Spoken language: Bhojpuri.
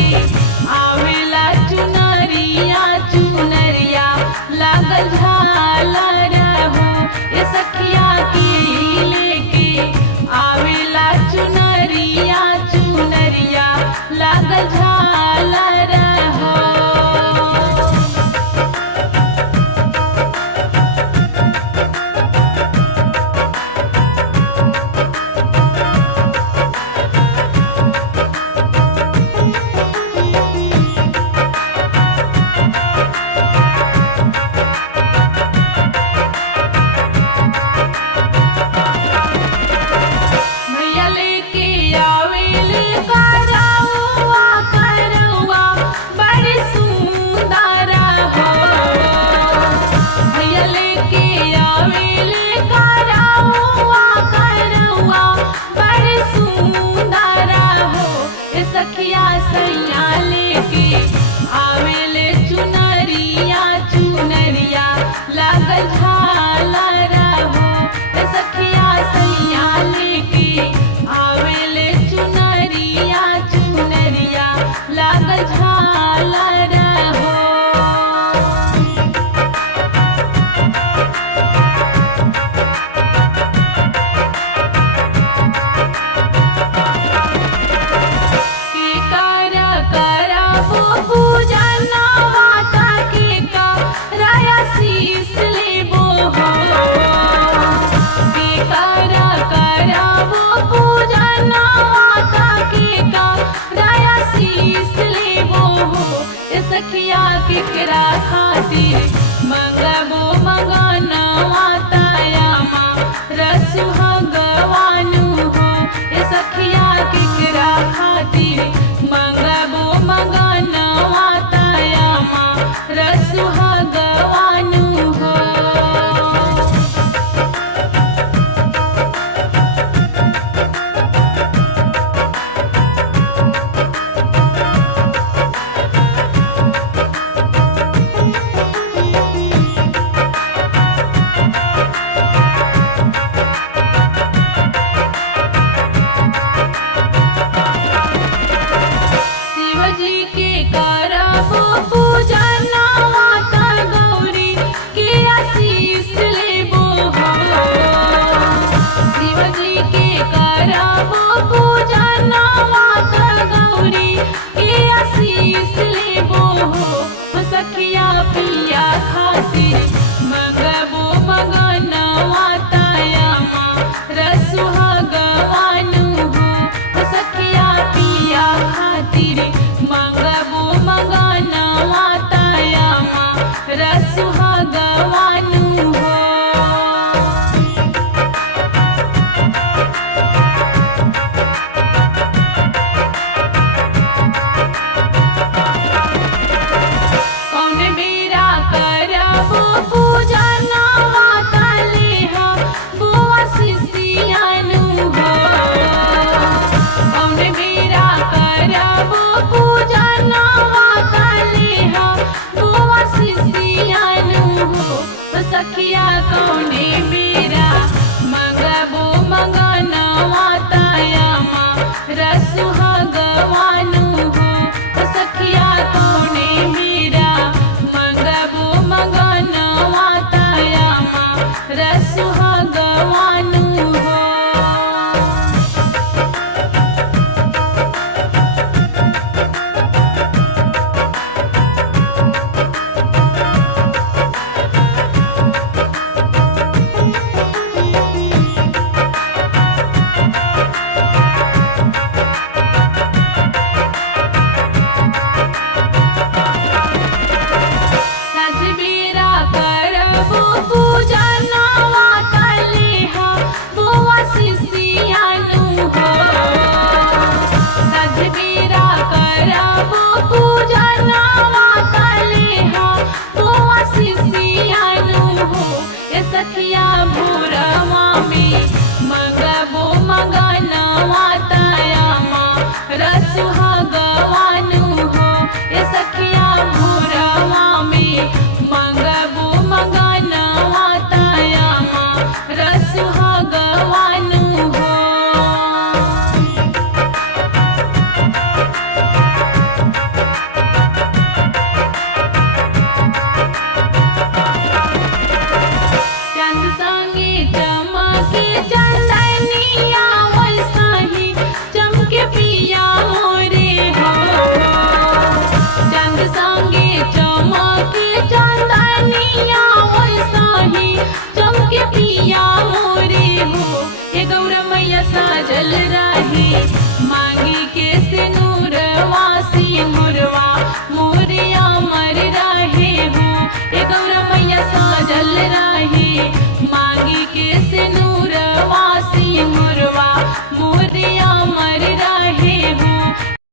लेके आवेला चुनरिया चुनरिया लागल झालर हो। ए सखिया के लेके आवेला चुनरिया चुनरिया लागल झालर हो। भैया लेके आवेले करौआ करौआ बड़ी सुंदर हो। भैया लेके आवेले करौआ करौआ बड़ी सुंदर हो। ए सखिया सैया लेके आवेले चुनरिया चुनरिया लागल झालर हो। ए सखिया सैया लेके आवेले चुनरिया चुनरिया लागल झालर हो। के करबो पूजनवा ताके करया शीस लेबो हो। के करबो पूजनवा ताके करया शीस लेबो हो। ए सखिया केकरा खातिर मंगबो मंगनवा तायामा रसु भगवानु हो। ए सखिया केकरा खातिर मंगबो मंगनवा तायामा रसु भगवानु हो। शिवजी के करबो पूजनवा त गौरी के आशीष लेबो हो। शिवजी के करबो पूजनवा त गौरी के आशीष लेबो हो। सखिया पिया खातिर मंगबो मंगनवा तायामा रसु भगवानु हो। सखिया पिया खातिर मंगबो मंगनवा तायामा रसु भगवानु हो। कौन बेरा करबो पूजनवा तलेहा बुआ शिष्यानु हो। कौन बेरा करबो पूजनवा तलेहा बुआ शिष्यानु हो। सखिया कौने बेरा मंगबो मंगनवा तायामा रसु भगवानु